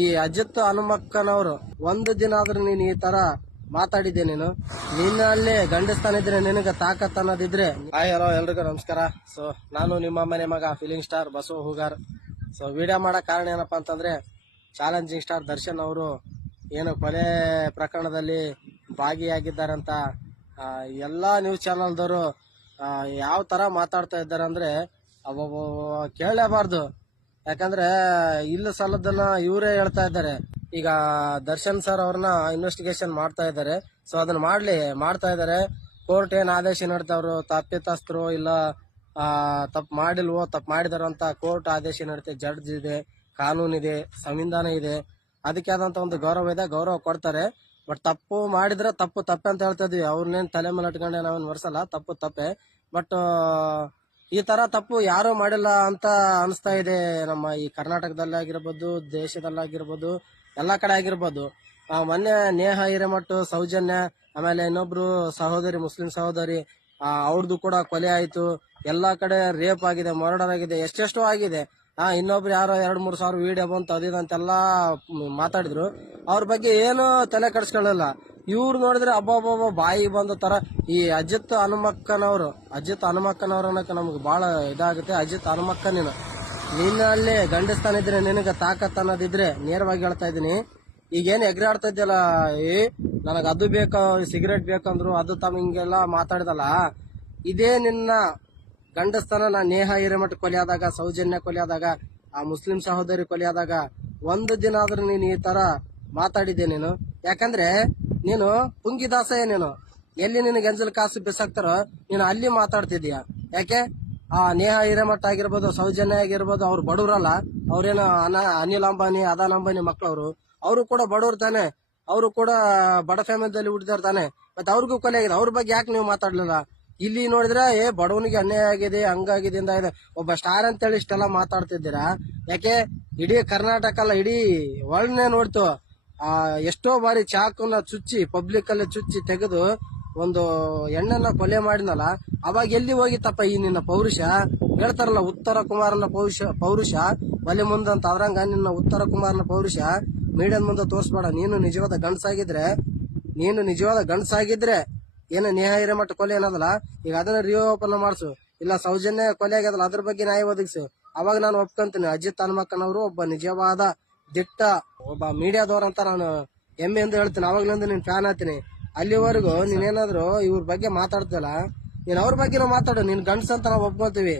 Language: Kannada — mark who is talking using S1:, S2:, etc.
S1: ಈ ಅಜಿತ್ ಹನುಮಕ್ಕನವರು, ಒಂದು ದಿನ ಆದ್ರೂ ನೀನು ಈ ತರ ಮಾತಾಡಿದ್ದೆ ನೀನು? ನಿನ್ನಲ್ಲಿ ಗಂಡಸ್ತಾನ ಇದ್ರೆ ನಿನಗೆ ತಾಕತ್ ಅನ್ನೋದಿದ್ರೆ. ಹಾಯ್ ಹಲೋ ಎಲ್ರಿಗೂ ನಮಸ್ಕಾರ. ಸೊ ನಾನು ನಿಮ್ಮ ಮನೆ ಮಗ feeling star Basava Hugar. So video ಮಾಡೋ ಕಾರಣ ಏನಪ್ಪಾ ಅಂತಂದ್ರೆ ಚಾಲೆಂಜಿಂಗ್ ಸ್ಟಾರ್ ದರ್ಶನ್ ಅವರು ಏನು ಕೊಲೆ ಪ್ರಕರಣದಲ್ಲಿ ಭಾಗಿಯಾಗಿದ್ದಾರಂತ ಎಲ್ಲ ನ್ಯೂಸ್ ಚಾನಲ್ದವರು ಯಾವ ತರ ಮಾತಾಡ್ತಾ ಇದ್ದಾರೆ ಅಂದ್ರೆ ಅವ ಕೇಳಲೇಬಾರ್ದು. ಯಾಕಂದ್ರೆ ಇಲ್ಲ ಸಲ್ಲದನ್ನ ಇವರೇ ಹೇಳ್ತಾ ಇದ್ದಾರೆ. ಈಗ ದರ್ಶನ್ ಸರ್ ಅವ್ರನ್ನ ಇನ್ವೆಸ್ಟಿಗೇಷನ್ ಮಾಡ್ತಾ ಇದ್ದಾರೆ. ಸೊ ಅದನ್ನ ಮಾಡ್ಲಿ, ಮಾಡ್ತಾ ಇದ್ದಾರೆ. ಕೋರ್ಟ್ ಏನ್ ಆದೇಶ ನೀಡ್ತಾವ್ರು ತಪ್ಪಿತಸ್ಥರು ಇಲ್ಲ ತಪ್ಪು ಮಾಡಿಲ್ವೋ, ತಪ್ಪು ಮಾಡಿದಾರೋ ಅಂತ ಕೋರ್ಟ್ ಆದೇಶ ನೀಡುತ್ತೆ ಜಡ್ಜ್ ಇದೆ, ಕಾನೂನು ಇದೆ, ಸಂವಿಧಾನ ಇದೆ. ಅದಕ್ಕೆ ಆದಂತ ಒಂದು ಗೌರವ ಇದೆ, ಗೌರವ ಕೊಡ್ತಾರೆ. ಬಟ್ ತಪ್ಪು ಮಾಡಿದ್ರೆ ತಪ್ಪು ತಪ್ಪೆ ಅಂತ ಹೇಳ್ತಾ ಇದೀವಿ. ಅವ್ರನ್ನೇನು ತಲೆ ಮೇಲೆ ಇಟ್ಕೊಂಡೆ ನಾವೇನು ವರ್ಸಲ್ಲ ತಪ್ಪು ತಪ್ಪೆ. ಬಟ್ ಈ ತರ ತಪ್ಪು ಯಾರು ಮಾಡಿಲ್ಲ ಅಂತ ಅನಿಸ್ತಾ ಇದೆ. ನಮ್ಮ ಈ ಕರ್ನಾಟಕದಲ್ಲಿ ಆಗಿರ್ಬೋದು ದೇಶದಲ್ಲಾಗಿರ್ಬೋದು ಎಲ್ಲಾ ಕಡೆ ಆಗಿರ್ಬೋದು. ಮೊನ್ನೆ ನೇಹ ಹಿರೇಮಠ್ ಸೌಜನ್ಯ, ಆಮೇಲೆ ಇನ್ನೊಬ್ರು ಸಹೋದರಿ, ಮುಸ್ಲಿಂ ಸಹೋದರಿ ಅವ್ರದ್ದು ಕೂಡ ಕೊಲೆ ಆಯ್ತು. ಎಲ್ಲಾ ಕಡೆ ರೇಪ್ ಆಗಿದೆ ಮರ್ಡರ್ ಆಗಿದೆ, ಎಷ್ಟೆಷ್ಟೋ ಆಗಿದೆ. ಆ, ಇನ್ನೊಬ್ರು ಯಾರೋ ಎರಡ್, ಮೂರ್ ಸಾವಿರ ವಿಡಿಯೋ ಬಂತು ಅದಿದಂತೆಲ್ಲ ಮಾತಾಡಿದ್ರು. ಅವ್ರ ಬಗ್ಗೆ ಏನು ತಲೆ ಕೆಡಿಸ್ಕೊಳ್ಳಲ್ಲ. ಇವ್ರು ನೋಡಿದ್ರೆ ಅಬ್ಬಬ್ಬ ಬಾಯಿ ಬಂದ ತರ. ಈ ಅಜಿತ್ ಹನುಮಕ್ಕನವರು, ಅಜಿತ್ ಹನುಮಕ್ಕನವ್ರ ನಮ್ಗೆ ಬಹಳ ಇದಾಗುತ್ತೆ. ಅಜಿತ್ ಹನುಮಕ್ಕ ನೀನು. ನಿನ್ನಲ್ಲಿ ಗಂಡಸ್ತಾನ ಇದ್ರೆ ನಿನಗೆ ತಾಕತ್ ಅನ್ನೋದಿದ್ರೆ ನೇರವಾಗಿ ಹೇಳ್ತಾ ಇದ್ದೀನಿ. ಈಗೇನು ಎಗ್ರಾಡ್ತಾ ಇದ್ಯಲ್ಲ ಏ, ನನಗೆ ಅದು ಬೇಕು, ಸಿಗರೇಟ್ ಬೇಕಂದ್ರು ಅದು ತಮ್ಮ ಹಿಂಗೆಲ್ಲ ಮಾತಾಡಿದಲ್ಲ. ಇದೇ ನಿನ್ನ ಗಂಡಸ್ತನ, ನಾ ನೇಹ ಹಿರೇಮಠ ಕೊಲೆ ಆದಾಗ ಸೌಜನ್ಯ ಕೊಲೆ ಆದಾಗ ಆ ಮುಸ್ಲಿಂ ಸಹೋದರಿ ಕೊಲೆ ಆದಾಗ ಒಂದು ದಿನ ಆದ್ರೂ ನೀನು ಈ ತರ ಮಾತಾಡಿದ್ದೆ ನೀನು? ಯಾಕಂದ್ರೆ ನೀನು ಪುಂಗಿದಾಸ ನೀನು ಎಲ್ಲಿ ನಿನಗೆ ಎಂಜಲ್ ಕಾಸು ಬಿಸಾಕ್ತಾರೋ, ನೀನು ಅಲ್ಲಿ ಮಾತಾಡ್ತಿದೀಯ ಯಾಕೆ? ಆ ನೇಹ ಹಿರೇಮಠ ಆಗಿರ್ಬೋದು, ಸೌಜನ್ಯ ಆಗಿರ್ಬೋದು, ಅವ್ರು ಬಡವ್ರಲ್ಲ. ಅವ್ರೇನು ಅನ ಅನಿಲ್ ಅಂಬಾನಿ ಅದಾನ್ ಅಂಬಾನಿ ಮಕ್ಳವ್ರು. ಅವರು ಕೂಡ ಬಡವ್ರು ತಾನೆ. ಅವರು ಕೂಡ ಬಡ ಫ್ಯಾಮಿಲಿದಲ್ಲಿ ಹುಟ್ಟಿದವ್ರು ತಾನೆ. ಮತ್ತೆ ಅವ್ರಿಗೂ ಕೊಲೆ ಆಗಿದೆ. ಅವ್ರ ಬಗ್ಗೆ ಯಾಕೆ ನೀವು ಮಾತಾಡ್ಲಿಲ್ಲ? ಇಲ್ಲಿ ನೋಡಿದ್ರೆ, ಏ, ಬಡವನಿಗೆ ಅನ್ಯಾಯ ಆಗಿದೆ, ಹಂಗಾಗಿದೆ, ಇದೆ ಒಬ್ಬ ಸ್ಟಾರ್ ಅಂತೇಳಿ ಇಷ್ಟೆಲ್ಲ ಮಾತಾಡ್ತಿದ್ದೀರಾ? ಯಾಕೆ? ಇಡೀ ಕರ್ನಾಟಕ ಅಲ್ಲ, ಇಡೀ ವರ್ಲ್ಡ್ನೇ ನೋಡ್ತು. ಆ, ಎಷ್ಟೋ ಬಾರಿ ಚಾಕುನ ಚುಚ್ಚಿ ಪಬ್ಲಿಕ್ ಅಲ್ಲಿ ಚುಚ್ಚಿ ತೆಗೆದು ಒಂದು ಹೆಣ್ಣನ್ನ ಕೊಲೆ ಮಾಡಿದ್ನಲ್ಲ, ಅವಾಗ ಎಲ್ಲಿ ಹೋಗಿತ್ತಪ್ಪ ಈ ನಿನ್ನ ಪೌರುಷ? ಹೇಳ್ತಾರಲ್ಲ, ಉತ್ತರ ಕುಮಾರನ ಪೌರುಷ ಪೌರುಷ ಒಲೆ ಮುಂದಂತ ಅದ್ರಂಗ ನಿನ್ನ ಉತ್ತರ ಕುಮಾರನ ಪೌರುಷ ಮೀಡಿಯನ್ ಮುಂದೆ ತೋರಿಸ್ಬೇಡ. ನೀನು ನಿಜವಾದ ಗಂಡಸಾಗಿದ್ರೆ, ನೀನು ನಿಜವಾದ ಗಂಡಸಾಗಿದ್ರೆ, ಏನು ನೇಹ ಮಟ್ಟ ಕೊಲೆ ಏನದಲ್ಲ? ಈಗ ಅದನ್ನ ರಿಓಪನ್ ಮಾಡಿಸು. ಇಲ್ಲ, ಸೌಜನ್ಯ ಕೊಲೆ ಆಗ್ಯದಲ್ಲ, ಅದ್ರ ಬಗ್ಗೆ ನ್ಯಾಯ ಒದಗಿಸು. ಅವಾಗ ನಾನು ಒಪ್ಕೊಂತೀನಿ. ಅಜಿತ್ ಹನುಮಕ್ಕನವರು ಒಬ್ಬ ನಿಜವಾದ ದಿಟ್ಟ ಒಬ್ಬ ಮೀಡಿಯಾದವ್ರ ಅಂತ ನಾನು ಹೆಮ್ಮೆ ಎಂದು ಹೇಳ್ತೀನಿ. ಅವಾಗ್ಲಿಂದ ನೀನ್ ಫ್ಯಾನ್ ಆಗ್ತೀನಿ. ಅಲ್ಲಿವರೆಗೂ ನೀನೇನಾದ್ರು ಇವ್ರ ಬಗ್ಗೆ ಮಾತಾಡ್ತಿಲ್ಲ ನೀನ್ ಅವ್ರ ಬಗ್ಗೆ ಮಾತಾಡು. ನೀನ್ ಗಂಡ್ಸ್ ಅಂತ ನಾವು ಒಪ್ಕೊಳ್ತೀವಿ.